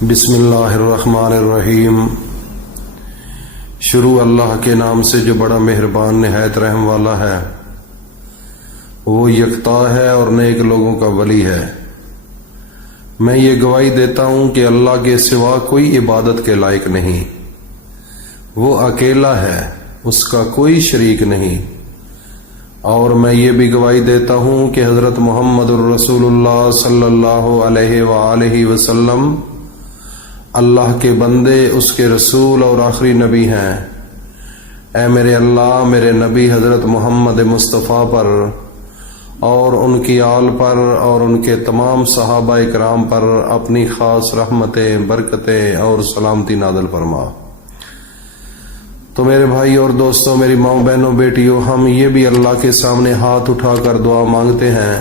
بسم اللہ الرحمن الرحیم۔ شروع اللہ کے نام سے جو بڑا مہربان نہایت رحم والا ہے۔ وہ یکتا ہے اور نیک لوگوں کا ولی ہے۔ میں یہ گواہی دیتا ہوں کہ اللہ کے سوا کوئی عبادت کے لائق نہیں، وہ اکیلا ہے، اس کا کوئی شریک نہیں۔ اور میں یہ بھی گواہی دیتا ہوں کہ حضرت محمد الرسول اللہ صلی اللہ علیہ وآلہ وسلم اللہ کے بندے، اس کے رسول اور آخری نبی ہیں۔ اے میرے اللہ، میرے نبی حضرت محمد مصطفیٰ پر اور ان کی آل پر اور ان کے تمام صحابہ کرام پر اپنی خاص رحمتیں، برکتیں اور سلامتی نازل فرما۔ تو میرے بھائی اور دوستوں، میری ماؤں، بہنوں، بیٹیوں، ہم یہ بھی اللہ کے سامنے ہاتھ اٹھا کر دعا مانگتے ہیں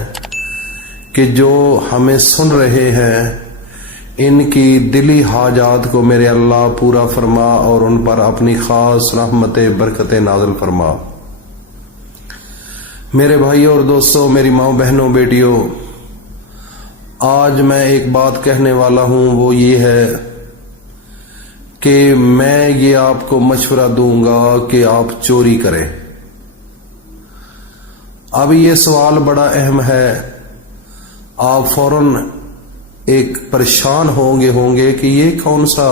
کہ جو ہمیں سن رہے ہیں ان کی دلی حاجات کو میرے اللہ پورا فرما اور ان پر اپنی خاص رحمتیں، برکتیں نازل فرما۔ میرے بھائی اور دوستوں، میری ماں، بہنوں، بیٹیوں، آج میں ایک بات کہنے والا ہوں، وہ یہ ہے کہ میں یہ آپ کو مشورہ دوں گا کہ آپ چوری کریں۔ اب یہ سوال بڑا اہم ہے، آپ فوراً ایک پریشان ہوں گے کہ یہ کون سا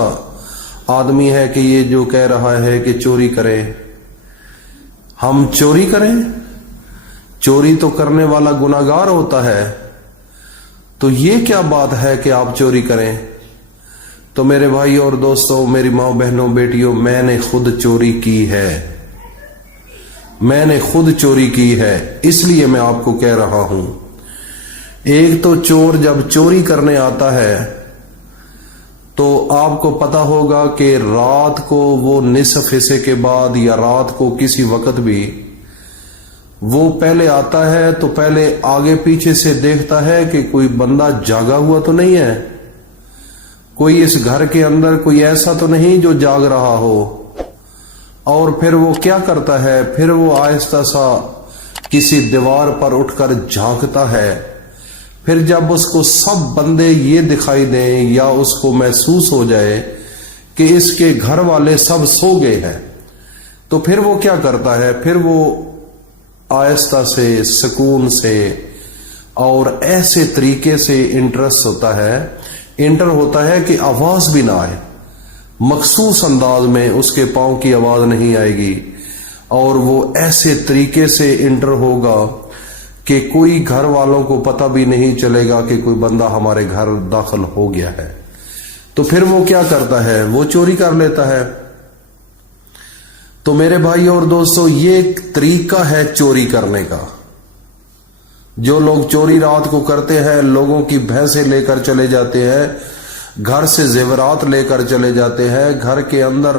آدمی ہے کہ یہ جو کہہ رہا ہے کہ چوری کریں۔ ہم چوری کریں؟ چوری تو کرنے والا گناہگار ہوتا ہے، تو یہ کیا بات ہے کہ آپ چوری کریں؟ تو میرے بھائی اور دوستوں، میری ماں، بہنوں، بیٹیوں، میں نے خود چوری کی ہے، میں نے خود چوری کی ہے، اس لیے میں آپ کو کہہ رہا ہوں۔ ایک تو چور جب چوری کرنے آتا ہے تو آپ کو پتا ہوگا کہ رات کو وہ نصف حصے کے بعد یا رات کو کسی وقت بھی وہ پہلے آتا ہے تو پہلے آگے پیچھے سے دیکھتا ہے کہ کوئی بندہ جاگا ہوا تو نہیں ہے، کوئی اس گھر کے اندر کوئی ایسا تو نہیں جو جاگ رہا ہو۔ اور پھر وہ کیا کرتا ہے، پھر وہ آہستہ سا کسی دیوار پر اٹھ کر جھانکتا ہے۔ پھر جب اس کو سب بندے یہ دکھائی دیں یا اس کو محسوس ہو جائے کہ اس کے گھر والے سب سو گئے ہیں، تو پھر وہ کیا کرتا ہے، پھر وہ آہستہ سے، سکون سے اور ایسے طریقے سے انٹر ہوتا ہے کہ آواز بھی نہ آئے، مخصوص انداز میں اس کے پاؤں کی آواز نہیں آئے گی، اور وہ ایسے طریقے سے انٹر ہوگا کہ کوئی گھر والوں کو پتہ بھی نہیں چلے گا کہ کوئی بندہ ہمارے گھر داخل ہو گیا ہے۔ تو پھر وہ کیا کرتا ہے، وہ چوری کر لیتا ہے۔ تو میرے بھائی اور دوستو، یہ ایک طریقہ ہے چوری کرنے کا۔ جو لوگ چوری رات کو کرتے ہیں، لوگوں کی بھینسیں لے کر چلے جاتے ہیں، گھر سے زیورات لے کر چلے جاتے ہیں، گھر کے اندر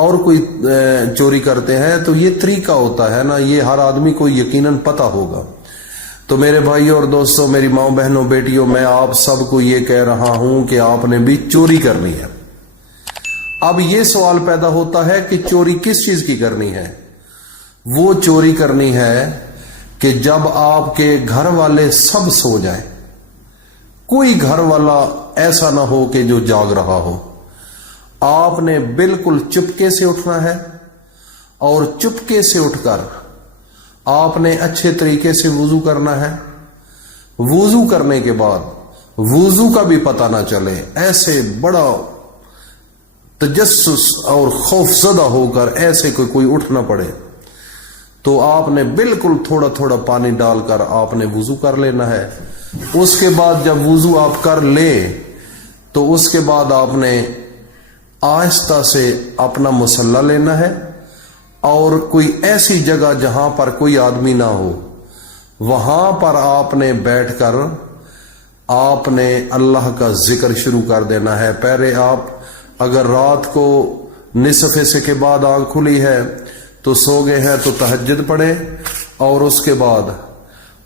اور کوئی چوری کرتے ہیں، تو یہ طریقہ ہوتا ہے نا، یہ ہر آدمی کو یقیناً پتہ ہوگا۔ تو میرے بھائی اور دوستوں، میری ماں، بہنوں، بیٹیوں، میں آپ سب کو یہ کہہ رہا ہوں کہ آپ نے بھی چوری کرنی ہے۔ اب یہ سوال پیدا ہوتا ہے کہ چوری کس چیز کی کرنی ہے؟ وہ چوری کرنی ہے کہ جب آپ کے گھر والے سب سو جائیں، کوئی گھر والا ایسا نہ ہو کہ جو جاگ رہا ہو، آپ نے بالکل چپکے سے اٹھنا ہے، اور چپکے سے اٹھ کر آپ نے اچھے طریقے سے وضو کرنا ہے۔ وضو کرنے کے بعد وضو کا بھی پتہ نہ چلے، ایسے بڑا تجسس اور خوف زدہ ہو کر ایسے کوئی اٹھ نہ پڑے، تو آپ نے بالکل تھوڑا تھوڑا پانی ڈال کر آپ نے وضو کر لینا ہے۔ اس کے بعد جب وضو آپ کر لیں تو اس کے بعد آپ نے آہستہ سے اپنا مصلی لینا ہے، اور کوئی ایسی جگہ جہاں پر کوئی آدمی نہ ہو، وہاں پر آپ نے بیٹھ کر آپ نے اللہ کا ذکر شروع کر دینا ہے۔ پہلے آپ اگر رات کو نصف حصے کے بعد آنکھ کھلی ہے تو سو گئے ہیں تو تہجد پڑھیں، اور اس کے بعد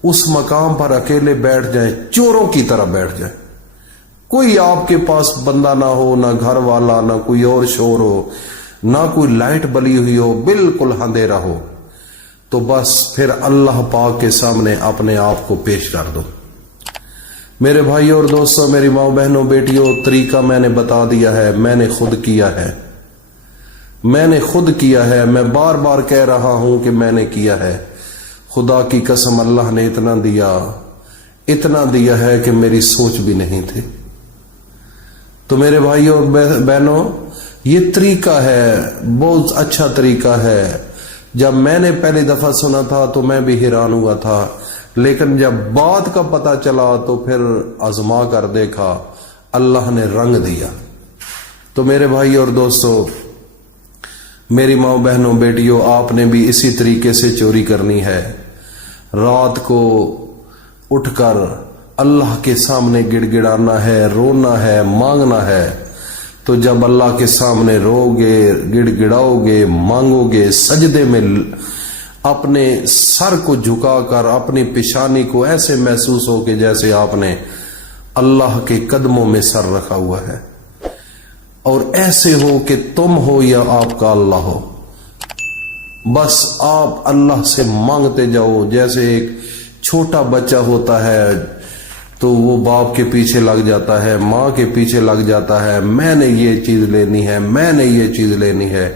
اس مقام پر اکیلے بیٹھ جائیں، چوروں کی طرح بیٹھ جائیں، کوئی آپ کے پاس بندہ نہ ہو، نہ گھر والا، نہ کوئی اور شور ہو، نہ کوئی لائٹ بلی ہوئی ہو، بالکل اندھیرا ہو، تو بس پھر اللہ پاک کے سامنے اپنے آپ کو پیش کر دو۔ میرے بھائیوں اور دوستوں، میری ماں بہنوں بیٹیوں، طریقہ میں نے بتا دیا ہے، میں نے خود کیا ہے، میں نے خود کیا ہے، میں بار بار کہہ رہا ہوں کہ میں نے کیا ہے۔ خدا کی قسم اللہ نے اتنا دیا ہے کہ میری سوچ بھی نہیں تھی۔ تو میرے بھائیوں اور بہنوں، یہ طریقہ ہے، بہت اچھا طریقہ ہے۔ جب میں نے پہلی دفعہ سنا تھا تو میں بھی حیران ہوا تھا، لیکن جب بات کا پتہ چلا تو پھر آزما کر دیکھا، اللہ نے رنگ دیا۔ تو میرے بھائی اور دوستو، میری ماں بہنوں بیٹیوں، آپ نے بھی اسی طریقے سے چوری کرنی ہے۔ رات کو اٹھ کر اللہ کے سامنے گڑ گڑانا ہے، رونا ہے، مانگنا ہے۔ تو جب اللہ کے سامنے رو گے، گڑ گڑاؤ گے، مانگو گے، سجدے میں اپنے سر کو جھکا کر اپنی پیشانی کو ایسے محسوس ہو کہ جیسے آپ نے اللہ کے قدموں میں سر رکھا ہوا ہے، اور ایسے ہو کہ تم ہو یا آپ کا اللہ ہو، بس آپ اللہ سے مانگتے جاؤ۔ جیسے ایک چھوٹا بچہ ہوتا ہے تو وہ باپ کے پیچھے لگ جاتا ہے، ماں کے پیچھے لگ جاتا ہے، میں نے یہ چیز لینی ہے، میں نے یہ چیز لینی ہے۔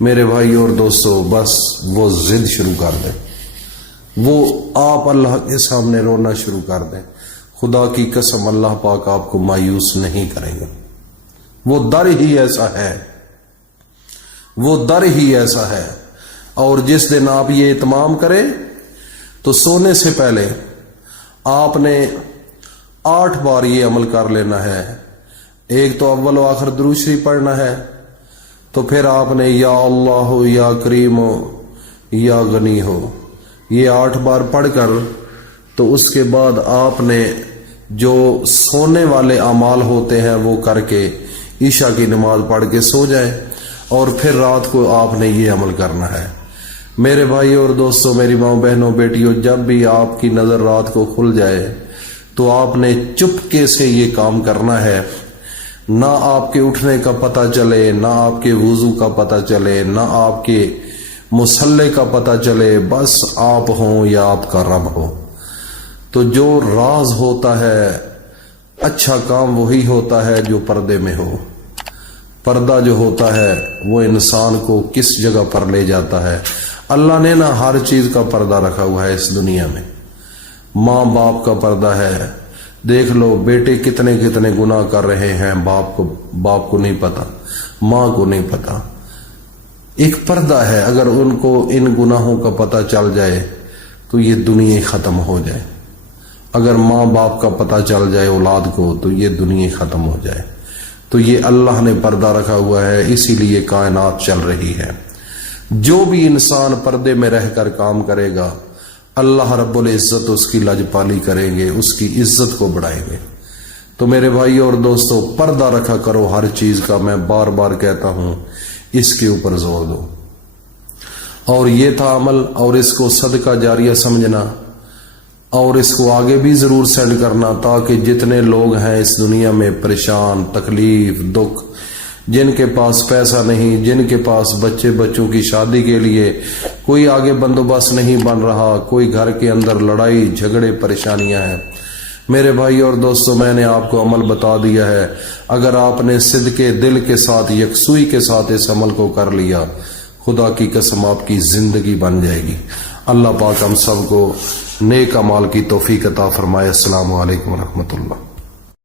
میرے بھائی اور دوستو، بس وہ ضد شروع کر دیں، وہ آپ اللہ کے سامنے رونا شروع کر دیں، خدا کی قسم اللہ پاک آپ کو مایوس نہیں کریں گے۔ وہ در ہی ایسا ہے، وہ در ہی ایسا ہے۔ اور جس دن آپ یہ اہتمام کریں تو سونے سے پہلے آپ نے 8 بار یہ عمل کر لینا ہے۔ ایک تو اول و آخر درود شریف پڑھنا ہے، تو پھر آپ نے یا اللہ ہو، یا کریم ہو، یا غنی ہو، یہ 8 بار پڑھ کر تو اس کے بعد آپ نے جو سونے والے اعمال ہوتے ہیں وہ کر کے عشاء کی نماز پڑھ کے سو جائیں، اور پھر رات کو آپ نے یہ عمل کرنا ہے۔ میرے بھائی اور دوستوں، میری ماں بہنوں بیٹیوں، جب بھی آپ کی نظر رات کو کھل جائے تو آپ نے چپکے سے یہ کام کرنا ہے، نہ آپ کے اٹھنے کا پتہ چلے، نہ آپ کے وضو کا پتہ چلے، نہ آپ کے مصلے کا پتہ چلے، بس آپ ہوں یا آپ کا رب ہو۔ تو جو راز ہوتا ہے، اچھا کام وہی ہوتا ہے جو پردے میں ہو۔ پردہ جو ہوتا ہے وہ انسان کو کس جگہ پر لے جاتا ہے۔ اللہ نے نا ہر چیز کا پردہ رکھا ہوا ہے اس دنیا میں۔ ماں باپ کا پردہ ہے، دیکھ لو بیٹے کتنے کتنے گناہ کر رہے ہیں، باپ کو نہیں پتا، ماں کو نہیں پتا۔ ایک پردہ ہے، اگر ان کو ان گناہوں کا پتہ چل جائے تو یہ دنیا ختم ہو جائے۔ اگر ماں باپ کا پتہ چل جائے اولاد کو تو یہ دنیا ختم ہو جائے۔ تو یہ اللہ نے پردہ رکھا ہوا ہے، اسی لیے کائنات چل رہی ہے۔ جو بھی انسان پردے میں رہ کر کام کرے گا، اللہ رب العزت اس کی لجپالی کریں گے، اس کی عزت کو بڑھائیں گے۔ تو میرے بھائی اور دوستو، پردہ رکھا کرو ہر چیز کا، میں بار بار کہتا ہوں، اس کے اوپر زور دو۔ اور یہ تھا عمل، اور اس کو صدقہ جاریہ سمجھنا، اور اس کو آگے بھی ضرور سینڈ کرنا، تاکہ جتنے لوگ ہیں اس دنیا میں پریشان، تکلیف، دکھ، جن کے پاس پیسہ نہیں، جن کے پاس بچوں کی شادی کے لیے کوئی آگے بندوبست نہیں بن رہا، کوئی گھر کے اندر لڑائی جھگڑے پریشانیاں ہیں، میرے بھائی اور دوستو، میں نے آپ کو عمل بتا دیا ہے۔ اگر آپ نے صدقے دل کے ساتھ، یکسوئی کے ساتھ اس عمل کو کر لیا، خدا کی قسم آپ کی زندگی بن جائے گی۔ اللہ پاک ہم سب کو نیک اعمال کی توفیق عطا فرمائے۔ السلام علیکم ورحمۃ اللہ۔